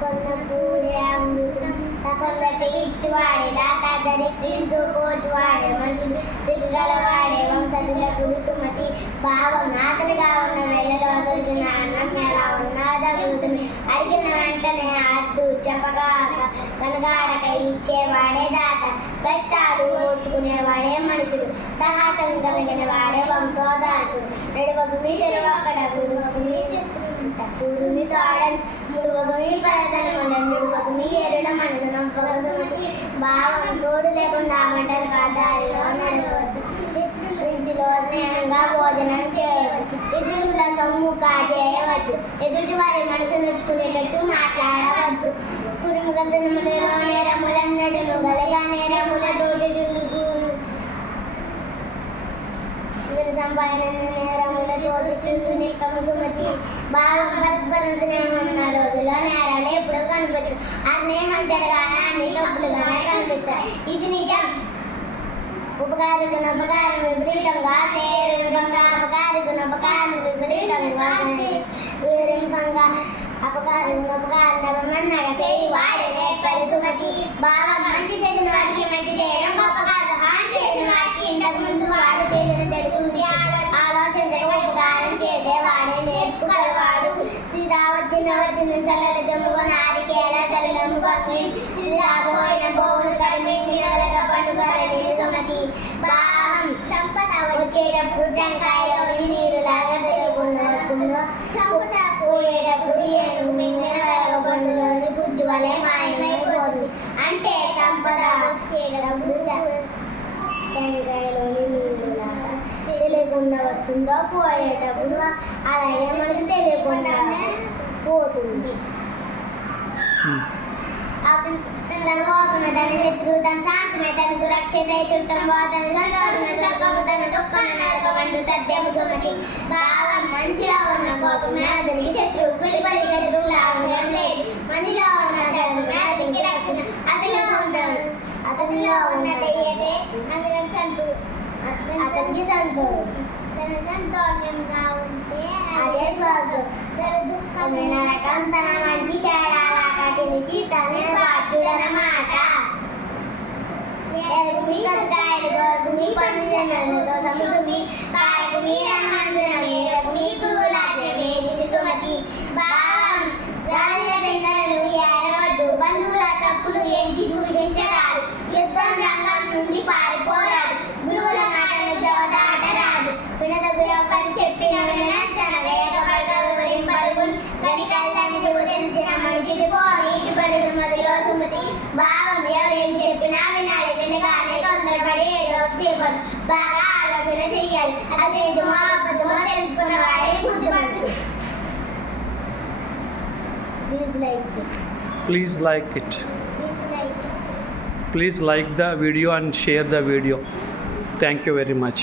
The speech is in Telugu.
కొన్న కూడే అమృతం తకొందకి ఇచ్చివాడే దాత దరిద్రించు కోచువాడే మనుషులు దిగుగలవాడే వంశతులకు సుమతి భావం అతనిగా ఉన్న వేళలో దొరికిన అన్నం ఎలా ఉన్నదమృతమి అడిగిన వెంటనే అడ్డు చెప్పగా కనగాడక ఇచ్చేవాడే దాత కష్టాలు ఓర్చుకునేవాడే మనుషుడు సాహసం కలిగిన వాడే వంశోదారుడు నడువకు మీ తెరవక్కడ గురువకు మీ గురుని తోడన్ ముడువకు మీ పరతనమన నుడువకు మీ ఎరుడ మనసు నొప్పక సుమతి భావం తోడు లేకుండా మంటరు కాదారిలో నడవద్దు ఇంటిలో స్నేహంగా భోజనం చేయవద్దు ఎదురుల సొమ్ము కాజేయవద్దు ఎదుటి వారి మనసు నొచ్చుకునేటట్టు మాట్లాడవద్దు కురుముగతనములలో నేరములన్నడును గలగా నేరముల దోచుచుండుకు సంపాదన నేరముల దోచుచుండు నిక్కము సుమతి భావం పరస్పరం స్నేహం ఉన్న రోజుల్లో నేరాలు ఎప్పుడు కనిపించు ఆ స్నేహం చెడగానే అన్ని తప్పులుగానే కనిపిస్తాయి ఇది నిజం ఉపకారికున ఉపకారం విపరీతంగా చేరుగా అపకారికున ఉపకారం విపరీతంగా వీరింపంగా అపకారికున ఉపకారం చేయి వాడే నేర్పరి సుమతి భావం మంచి చేసిన వారికి మంచి చేయడం గొప్ప కాదు హాని చేసిన వారికి ఇంతకు ముందు వారు తెలియని తెలుగుంది ఆలోచించక ఉపకారం చేసేవాడే నేర్పుగలవాడు సీదా వచ్చిన చల్లడి దుమ్ముకొని ఆదికేలా చల్లముకొని సీదా పోయిన బోను కరిమిండి నలగ పండుగలని సుమతి భావం సంపద వచ్చేటప్పుడు టెంకాయలోని నీరు లాగా తెలియకుండా వస్తుందో సంపద పోయేటప్పుడు ఏనుగు మింగిన వెలగ పండుగలోని గుజ్జు వలె మాయమైపోతుంది అంటే సంపద వచ్చేటప్పుడు టెంకాయలోని నీరు లాగా తెలియకుండా వస్తుందో పోయేటప్పుడు అలాగే మనకు తెలియకుండా పోతుంది తన కోపమే తన శత్రువు తన శాంతమే తనకు రక్షితే చుట్టం తన సంతోషమే స్వర్గము తన దుఃఖము నరకమండు సత్యము సుమతి భావం మనిషిలో ఉన్న కోపమే అతనికి శత్రువు పిలిపలి శత్రువు అవసరం లేదు మనిషిలో ఉన్న శత్రువే అతనికి రక్షణ అతనిలో ఉన్న దయ్యతే అతనికి సంతోషం తన సంతోషంగా ఉంటే అదే స్వర్గం తన దుఃఖమే నరకం తన మంచి చేడాల కటినికి తనే బాధ్యుడనమాట ఎరుగు మీ కసకాయలు దొరకు మీ పండు జన్మలతో సముదుమి పారకు మీ రణమందున మేరకు మీ గురువులాజ్ఞ సుమతి భావం రాజ పెందలను ఏరవద్దు బంధువుల తప్పులు ఎంచి దూషించరాదు యుద్ధం రంగం నుండి పారిపోరాదు గురువుల మాటలు జవదాటరాదు వినదగు ఎవరు చెప్పిన వినంతన వేగపడక వివరింపదు గణికల్లని తెలిసిన మనిషికి నీటి పరుడు మొదలు సుమతి భావం ఎవరేం చెప్పినా వినాలి వినగానే తొందరపడి ఏదో చేయకూడదు బాగా ఆలోచన చెయ్యాలి అది నిజమో అబద్ధమో తెలుసుకున్నవాడే బుద్ధిమంతుడు Please like it. Please like the video and share the video. Thank you very much.